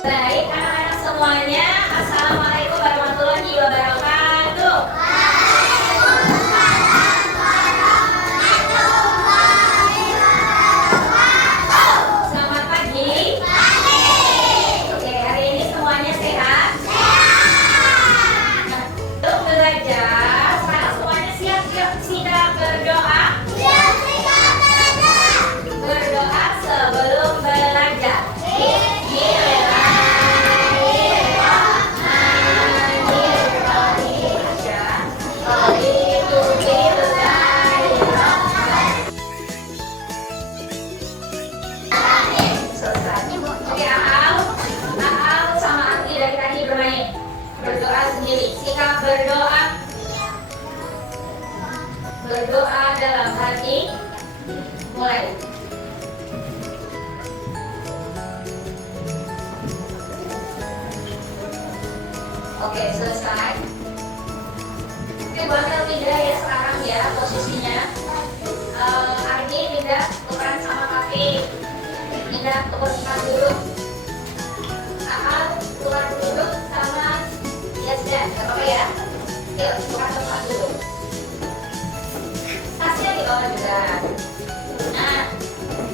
Baik, anak-anak semuanya, Assalamualaikum warahmatullahi wabarakatuh. Selamat pagi. Oke, hari ini semuanya sehat? Nah, untuk belajar, sekarang semuanya siap berdoa? Berdoa sebelum belajar. Berdoa sendiri, sikap berdoa. Berdoa dalam hati. Mulai. Oke, selesai. Oke, buat pindah ya sekarang ya posisinya. Ardi pindah tukeran sama Kavi. Pindah tukar tempat duduk. Tukar duduk sama Yasda, gak apa-apa ya. Yuk, tukar tempat duduk. Tasnya di bawah juga. Nah,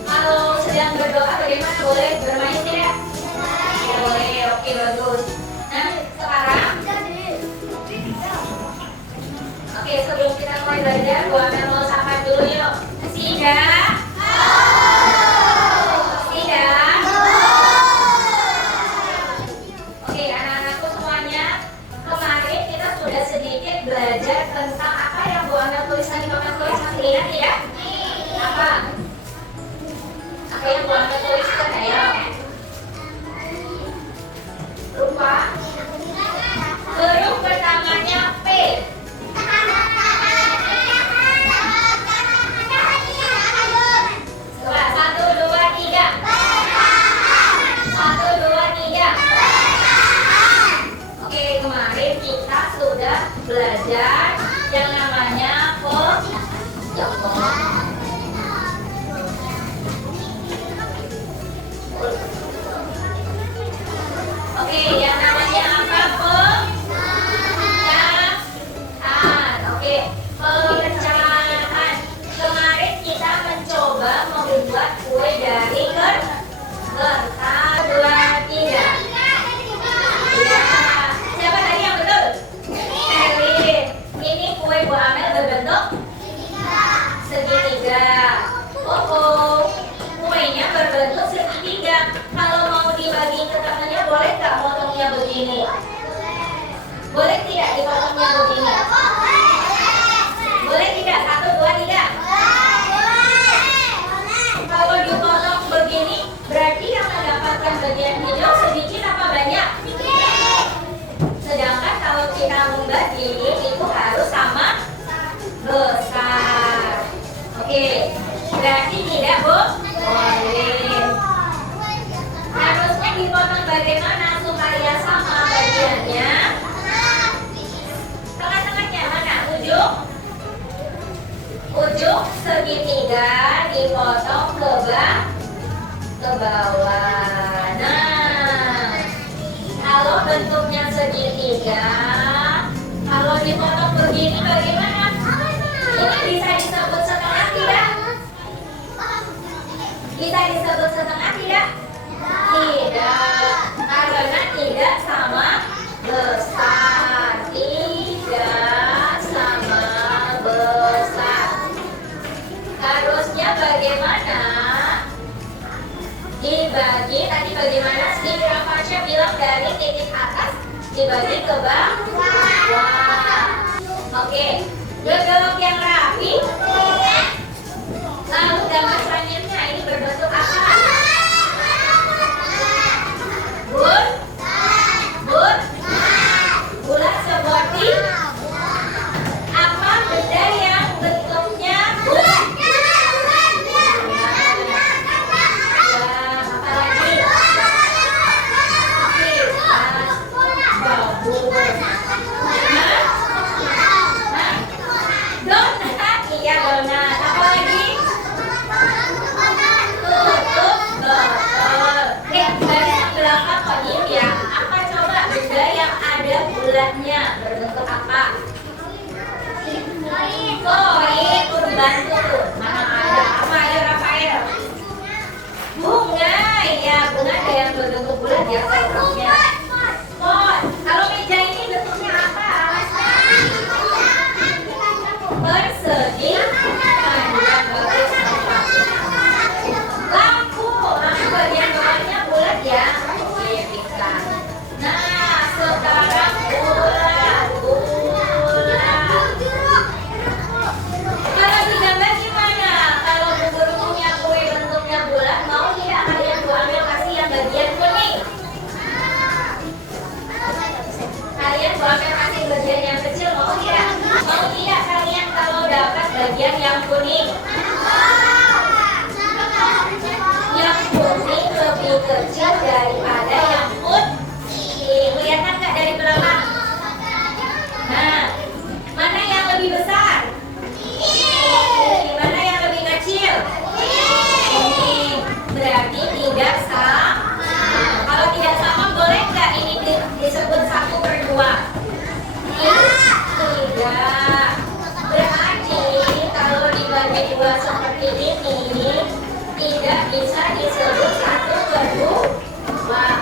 kalau sedang berdoa bagaimana? Boleh bermain tidak? Boleh, oke, bagus. Nah, sekarang oke, sebelum kita mulai belajar, Bu Amel mau sapa dulu yuk. Sida. Sida. Oke, anak-anakku semuanya, kemarin kita sudah sedikit belajar tentang apa yang Bu Amel tuliskan di papan tulis. Masih ingat ya? Apa? Apa yang Bu Amel tuliskan? Ayo. Lupa? Huruf pertamanya P. Coba 1, 2, 3. 1, 2, 3. Oke, kemarin kita sudah belajar yang namanya Oke, yang namanya apa? Pecahan. Oke, pecahan. Kemarin kita mencoba membuat kue dari kertas. 2, 3. Iya. Siapa tadi yang betul? Erwin. Ini kue Bu Amel berbentuk segitiga. Oh, kuenya berbentuk segitiga. Kalau mau dibagi ke temannya, boleh nggak motongnya begini? Boleh tidak dipotongnya begini? Boleh tidak? 1, 2, 3. Kalau dipotong begini, berarti yang mendapatkan bagian hijau sedikit apa banyak? Sedangkan kalau kita membagi, itu harus sama besar. Oke, berarti tidak, Bu? Boleh. Harusnya dipotong bagaimana supaya sama bagiannya? Tengah-tengahnya mana? Ujung segitiga dipotong ke bawah. Nah, kalau bentuknya segitiga, kalau dipotong begini bagaimana? Ini bisa disebut setengah tidak? Bisa disebut setengah tidak? Tidak, karena tidak sama besar. Tidak sama besar. Harusnya bagaimana? Dibagi, tadi bagaimana sih Rafasyah bilang dari titik atas dibagi ke bawah. Oke, bergelok yang rapi. Lalu gambar selanjutnya ini berbentuk apa? Bulat seperti apa benda yang bentuknya bulat? Apa lagi? Donat, iya donat. Apa lagi? Tutup berbentuk bulat ya bentuknya. Pot. Kalau meja ini bentuknya apa? Persegi. Lampu. Lampu bagian bawahnya bulat ya. Oke, pintar. Nah, sekarang bulat. Kalau digambar gimana? Kalau bubur punya kue bentuknya bulat, mau tidak kalian ambil kasih yang bagian kuning? Kalian ambil kasih bagian yang kecil, mau tidak? Mau tidak kalian kalau dapat bagian yang kuning? Yang kuning lebih kecil daripada yang putih. Kelihatan nggak dari belakang? Nah, mana yang lebih besar? Mana yang lebih kecil? Ini berarti tidak sama. Kalau tidak sama boleh nggak ini disebut 1/2? Tidak. Berarti kalau dibagi 2 seperti ini tidak bisa disebut 1/2.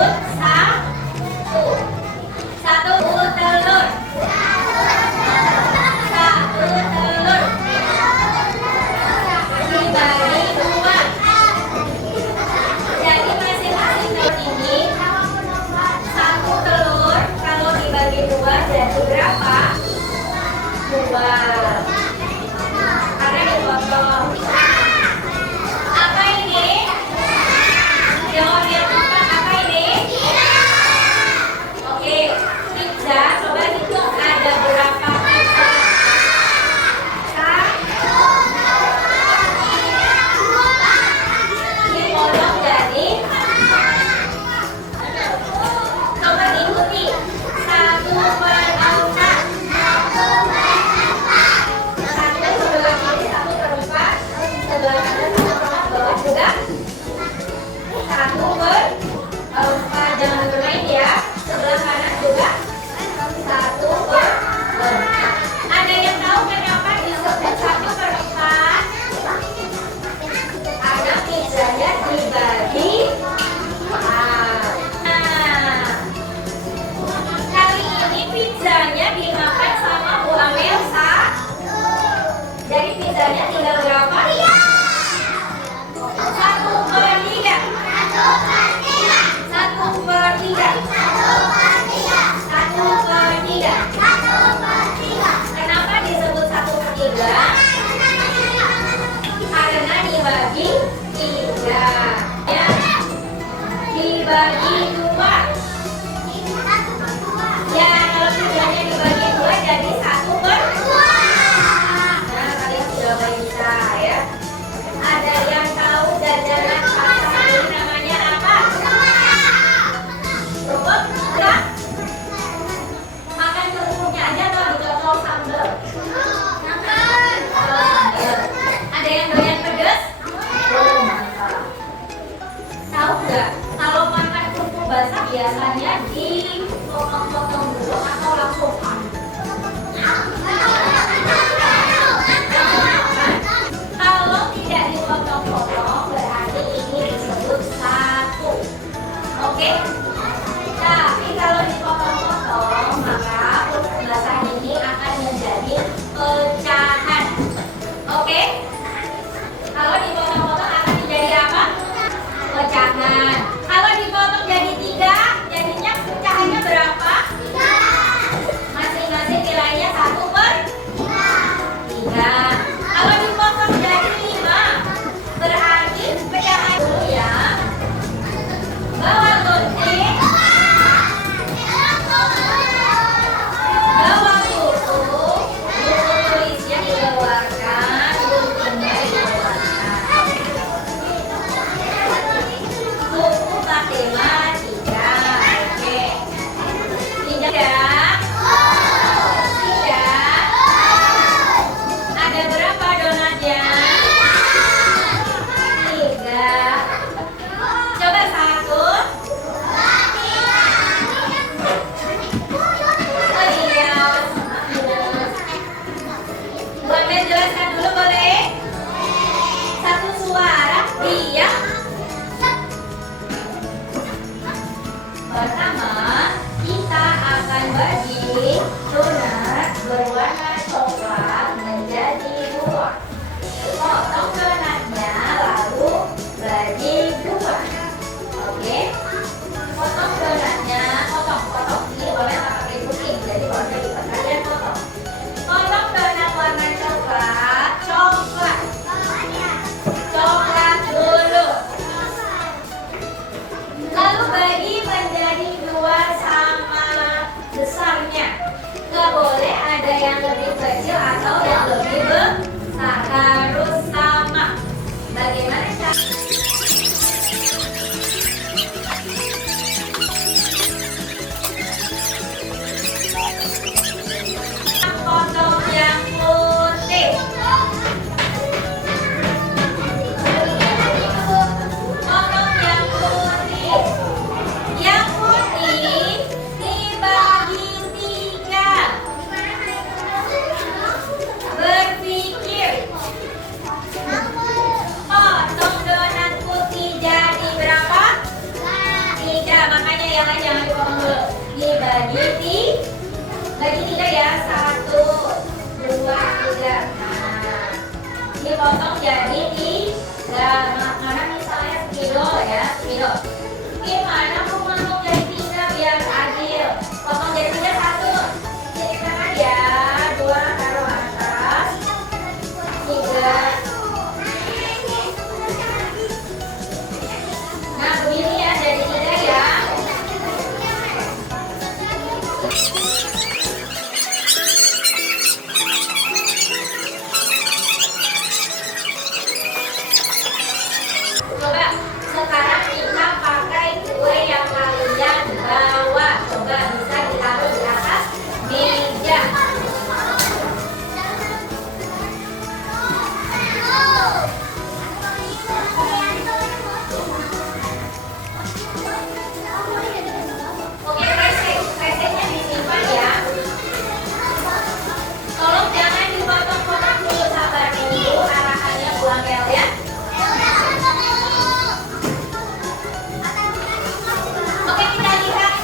disebut satu. Satu telur. Satu telur. Dibagi dua. Jadi masing-masing telur ini satu telur kalau dibagi dua jadi berapa? Dua. Karena dipotong. Apa ini? Jawab yang tepat. Apa ini? Oke, pizza. Coba hitung ada berapa pizza? Dipotong jadi. Coba ikuti. 1/4. Satu sebelah kiri, 1/4. Sebelah kanan, 1/4 bawah juga. 1/4. Jangan bermain ya. Sebelah kanan juga 1/4. Ada yang tahu kenapa disebut 1/4? Karena pizzanya dibagi 4. Nah, kali ini pizzanya dimakan sama Bu Amel jadi pizzanya tinggal berapa? 1/3. 1/3. 1/3. Kenapa disebut 1/3? Karena dibagi 3. Ya. Dibagi 2. Ya, kalau pizzanya dibagi 2 jadi 1/2. Nah, kalian sudah bisa ya. Ada yang tahu jajanan pasar ini namanya apa? Kerupuk? Enggak? Makan kerupuknya aja atau dicocol sambal? Ada yang doyan pedas? Oh, mantap. Tahu nggak? Kalau makan kerupuk basah biasanya dipotong-potong dulu atau langsung kalau tidak dipotong-potong berarti ini disebut satu. Oke? Tapi kalau dipotong-potong maka kerupuk basah ini akan menjadi pecahan. Oke? Kalau dipotong-potong akan menjadi apa? Pecahan. Kalau dipotong jadi 3, jadinya pecahannya berapa? Masing-masing nilainya 1/3. Kalau dipotong jadi 5, berarti pecahan dulu ya. Bawa gunting. Bawa buku. Buku tulisnya dikeluarkan, guntingnya dikeluarkan. Buku matematika. Oke. Tidak ya? Tidak. Ada berapa donatnya? 3. Coba 1. Oh iya. Bu Amel jelaskan dulu boleh? Satu suara. Iya. Pertama, kita akan bagi donat berwarna coklat menjadi 2. Potong donatnya lalu bagi 2. Oke? Potong donatnya, potong. Ini boleh pakai gunting, jadi warna lipat kalian potong. Potong donat warna coklat dulu. Lalu bagi menjadi 2 sama besarnya. Nggak boleh ada yang lebih kecil atau yang lebih besar. Harus sama. Bagaimana cara? Potong yang putih. Potong yang putih. Yang putih dibagi 3. Berpikir yang lain jangan dipotong dulu. Bagi tiga ya. 1, 2, 3. Nah, dipotong jadi 3. Mana misalnya sekilo ya, sekilo. Gimana mau potong jadi 3 biar adil? Potong jadi 3, 1. Jadi tangan ya. 2 taruh atas. 3. Nah, begini ya, jadi 3 ya. Coba sekarang kita pakai kue yang kalian bawa. Coba bisa ditaruh di atas meja. Oke, kreseknya disimpan ya. Tolong jangan dipotong-potong dulu, sabar dulu arahannya Bu Amel ya. Oke, kita lihat.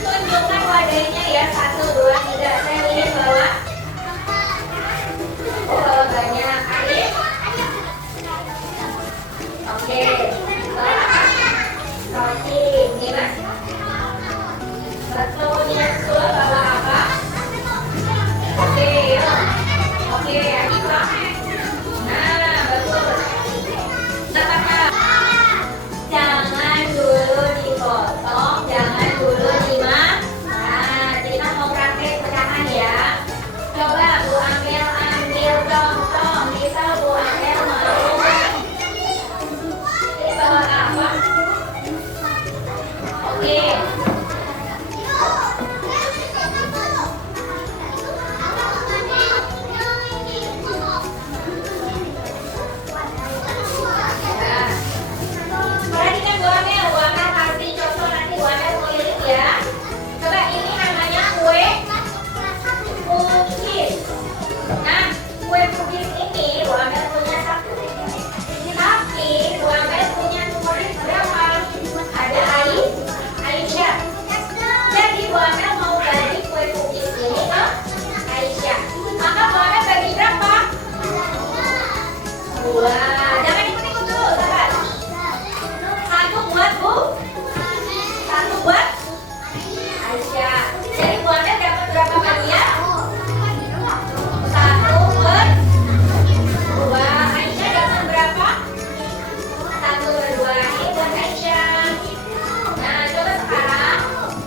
Tunjukkan wadahnya ya. 1, 2, 3. Saya lihat bawah. Oh, bawah banyak air. Oke. Roti. Ini mas. Betul, bawa apa? Oke, yuk. Oke, adik Pak. Nah, betul. Apa? Jangan dulu dipotong, jangan dulu dimakan. Nah, kita mau praktek pecahan ya. Coba Bu Amel ambil contoh. Misal Bu Amel mau ini bawa apa? Oke. Perhatikan Bu Amel kasih contoh nanti Bu Amel tulis ya. Coba ini namanya kue pukis. Nah, kue pukis ini Bu Amel punya 1. Tapi Bu Amel punya murid berapa? Ada Aisyah. Jadi Bu Amel mau bagi kue pukis ini ke Aisyah. Maka Bu Amel bagi berapa? 2. Jangan ikut-ikut dulu, sabar. 1 buat Bu. 1 buat Aisyah. Jadi Bu Amel dapat berapa bagian? 1/2. Aisyah dapat berapa? 1/2. Ini buat Aisyah. Nah, coba sekarang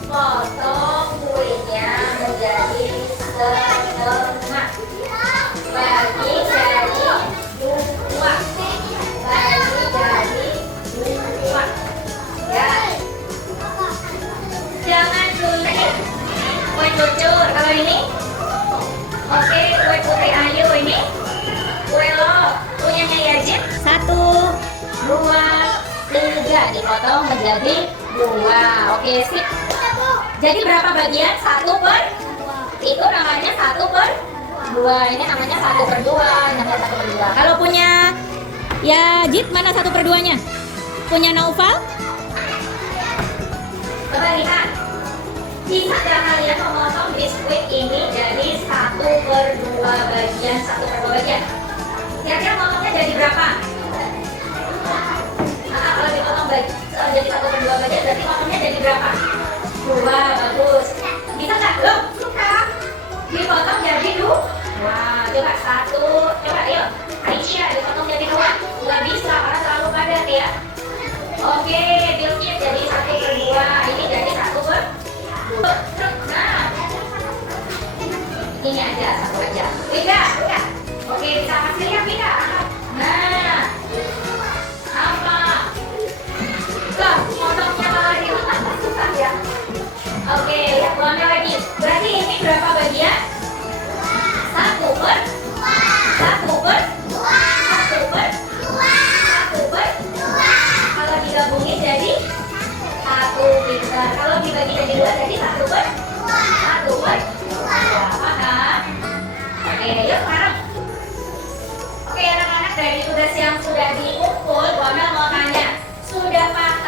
potong kuenya menjadi setengah. Bagi jadi 2. Bagi jadi 2. Ya. Jangan sulit. Kue cucur. Kalau ini, oke, kue putri Ayu ini. Kue lo punyanya Yazid. 1, 2, 3. Dipotong menjadi 2. Oke, sip. Jadi berapa bagian? 1/2. Itu namanya 1/2. Ini namanya 1/2. Namanya 1/2. Kalau punya Yazid mana 1/2-nya? Punya Naufal? Coba lihat. Bisa nggak kalian memotong biskuit ini jadi 1/2 bagian? 1/2 bagian. Kira-kira motongnya jadi berapa? Nah, kalau dipotong jadi 1/2 bagian, berarti potongnya jadi berapa? 2. Bagus. Bisa nggak? Belum. Dipotong jadi 2. Wah, coba 1. Coba yuk. Aisyah dipotong jadi 2. Nggak bisa karena terlalu padat ya. Oke, Bilkis jadi 1/2. Ini jadi 1/2. Nah, ini aja, 1 aja. Pindah. Oke, bisa kasih lihat pindah. Nah, apa? Loh, potongnya malah di atas susah ya. Oke, lihat Bu Amel lagi. Berarti ini berapa bagian? 1/2. 1/2. Kalau digabungin jadi 1 liter. Kalau dibagi jadi 2 jadi 1/2. Paham? Oke, yuk sekarang. Oke, anak-anak, dari tugas yang sudah dikumpul, Bu Amel mau tanya, sudah pakai